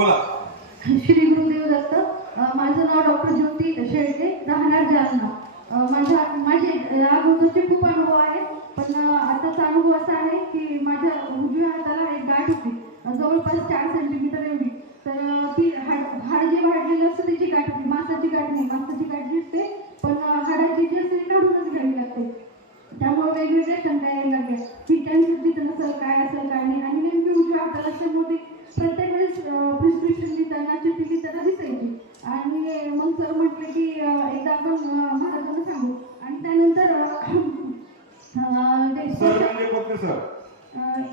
बोला. श्री गुरुदेव दत्त. माझं नाव डॉक्टर ज्योती शेळके, राहणार जालना. माझे अगोदरचे खूप अनुभव आहेत, पण आताचा अनुभव असा आहे की माझ्या उजव्या हाताला एक गाठ होती, जवळपास 4 सेंटीमीटर एवढी. तर ती हाड जे वाढलेलं असतं त्याची गाठ होती, मांसाची गाठ नाही. मांसाची गाठ दिसते, पण हाडाची जी असते ती काढूनच घ्यावी लागते. त्यामुळे वेगवेगळ्या शंका यायला लागल्या की कॅन्सर नसेल, काय असेल काय नाही. आणि नेमकी उजव्या हाताला असल्यामुळे प्रत्येक वेळेस प्रिस्क्रिप्शन लिहिताना चिठ्ठी लिहिताना दिसायची. आणि मग सर म्हटले की एकदा आपण महाराजांना सांगू. आणि त्यानंतर सर म्हणजे कोणते सर?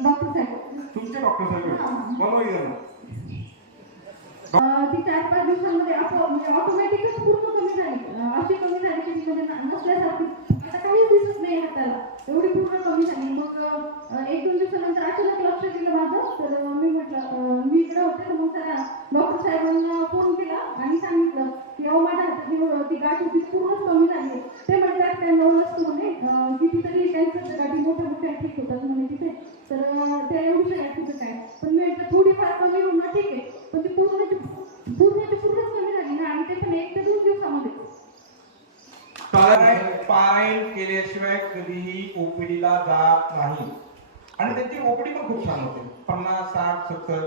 डॉक्टर साहेब. तुमचे डॉक्टर साहेब बरोबर आहे ना? ती 4-5 दिवसांमध्ये ऑटोमॅटिकच पूर्ण कमी झाली. अशी कमी झाली की ती म्हणजे नसल्यासारखी, आता काहीच दिसत नाही हाताला, एवढी पूर्ण कमी झाली. मग 1-2 दिवसानंतर अचानक लक्ष दिलं माझं. तर मी म्हटलं, मी इकडे होते, मग त्याला डॉक्टर साहेबांना फोन केला आणि सांगितलं की अहो माझ्या हाताची ती गाठ होती पूर्णच कमी झाली. ते म्हणतात काय नवं नसतं म्हणे, कितीतरी कॅन्सरच्या गाठी मोठ्या मोठ्या ठीक होतात म्हणे तिथे. तर त्या एवढ्या गाठीचं काय, पण मी म्हटलं थोडीफार कमी होणं ठीक आहे, पण ती पूर्णच कमी झाली ना. आणि ते पण 1 ते 2 दिवसामध्ये. पारायण केल्याशिवाय कधीही ओपीडीला जात नाही. आणि त्यांची ओपीडी पण खूप छान होते, 50, 60, 70.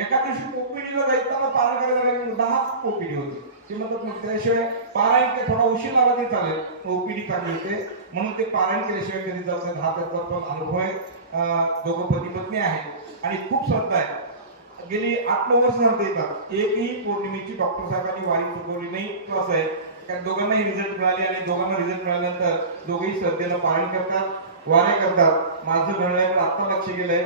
एका दिवशी ओपीडीला जायचं पारायण करायला 10 ओपीडी होती. ते म्हणतात मग त्याशिवाय पारायण थोडा उशीर लागला तरी चालेल, ओपीडी चांगली होते. म्हणून ते पारायण केल्याशिवाय कधी जात नाही. हा त्याचा पण अनुभव आहे. दोघं पती पत्नी आहेत आणि खूप श्रद्धा आहे. गेली 8-9 वर्ष झाली येतात, एकही पौर्णिमेची डॉक्टर साहेबांनी वारी चुकवली नाही. असं आहे कारण दोघांनाही रिझल्ट मिळाले आणि दोघांना रिझल्ट मिळाल्यानंतर दोघेही श्रद्धेनं पारायण करतात, वाऱ्या करतात. माझं घडल्यावर आता लक्ष गेलंय